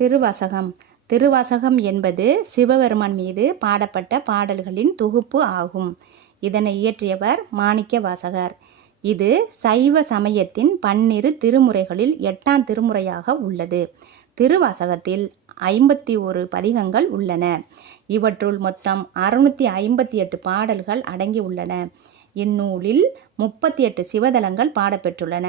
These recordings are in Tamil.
திருவாசகம். திருவாசகம் என்பது சிவபெருமான் மீது பாடப்பட்ட பாடல்களின் தொகுப்பு ஆகும். இதனை இயற்றியவர் மாணிக்க வாசகர். இது சைவ சமயத்தின் பன்னிரு திருமுறைகளில் எட்டாம் திருமுறையாக உள்ளது. திருவாசகத்தில் ஐம்பத்தி ஒரு பதிகங்கள் உள்ளன. இவற்றுள் மொத்தம் அறுநூற்றி ஐம்பத்தி எட்டு பாடல்கள் அடங்கியுள்ளன. இந்நூலில் முப்பத்தி எட்டு சிவதலங்கள் பாடப்பெற்றுள்ளன.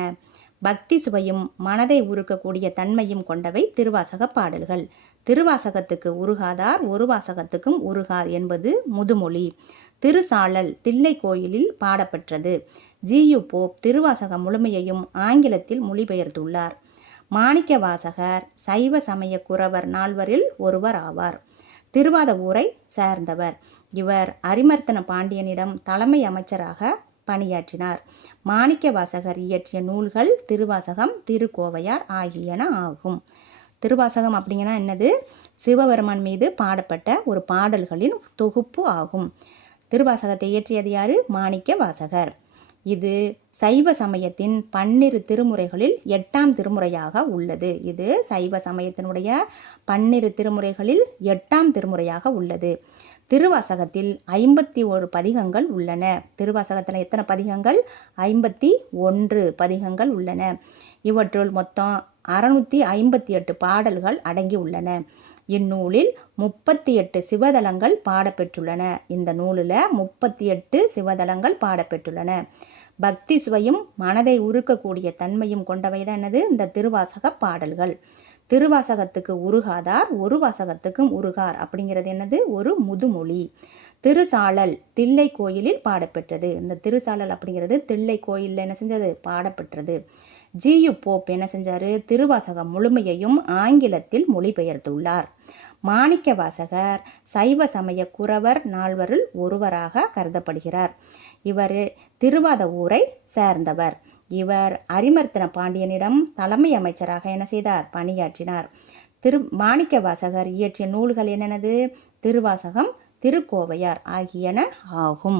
பக்தி சுவையும் மனதை உருக்கக்கூடிய தன்மையும் கொண்டவை திருவாசக பாடல்கள். திருவாசகத்துக்கு உருகாதார் ஒரு வாசகத்துக்கும் உருகார் என்பது முதுமொழி. திருசாளல் தில்லை கோயிலில் பாடப்பெற்றது. ஜியு போப் திருவாசக முழுமையையும் ஆங்கிலத்தில் மொழிபெயர்த்துள்ளார். மாணிக்க வாசகர் சைவ சமய குறவர் நால்வரில் ஒருவர் ஆவார். திருவாத ஊரை சேர்ந்தவர். இவர் அரிமர்த்தன பாண்டியனிடம் தலைமை அமைச்சராக பணியாற்றினார். மாணிக்க வாசகர் இயற்றிய நூல்கள் திருவாசகம் திருக்கோவையார் ஆகியன ஆகும். திருவாசகம் அப்படிங்கன்னா என்னது? சிவபெருமான் மீது பாடப்பட்ட ஒரு பாடல்களின் தொகுப்பு ஆகும். திருவாசகத்தை இயற்றியது யாரு? மாணிக்க வாசகர் இது சைவ சமயத்தின் பன்னிரு திருமுறைகளில் எட்டாம் திருமுறையாக உள்ளது. இது சைவ சமயத்தினுடைய பன்னிரு திருமுறைகளில் எட்டாம் திருமுறையாக உள்ளது. திருவாசகத்தில் ஐம்பத்தி ஒரு பதிகங்கள் உள்ளன. திருவாசகத்தில் எத்தனை பதிகங்கள்? ஐம்பத்தி ஒன்று பதிகங்கள் உள்ளன. இவற்றுள் மொத்தம் அறுநூற்றி ஐம்பத்தி எட்டு பாடல்கள் அடங்கி உள்ளன. இந்நூலில் முப்பத்தி எட்டு சிவதலங்கள் பாடப்பெற்றுள்ளன. இந்த நூலில் முப்பத்தி எட்டு சிவதலங்கள் பாடப்பெற்றுள்ளன. பக்தி சுவையும் மனதை உருக்கக்கூடிய தன்மையும் கொண்டவை தான் என்னது? இந்த திருவாசக பாடல்கள். திருவாசகத்துக்கு உருகாதார் ஒரு வாசகத்துக்கும் உருகார் அப்படிங்கிறது என்னது? ஒரு முதுமொழி. திருசாளல் தில்லை கோயிலில் பாடப்பெற்றது. இந்த திருசாளல் அப்படிங்கிறது தில்லை கோயிலில் என்ன செஞ்சது? பாடப்பெற்றது. ஜியு போப் என்ன செஞ்சார்? திருவாசகம் முழுமையையும் ஆங்கிலத்தில் மொழிபெயர்த்துள்ளார். மாணிக்க வாசகர் சைவ சமய குறவர் நால்வரில் ஒருவராக கருதப்படுகிறார். இவர் திருவாத ஊரை சேர்ந்தவர். இவர் அரிமர்த்தன பாண்டியனிடம் தலைமை அமைச்சராக என்ன செய்தார்? பணியாற்றினார். திரு மாணிக்க வாசகர் இயற்றிய நூல்கள் என்னென்னது? திருவாசகம் திருக்கோவையார் ஆகியன ஆகும்.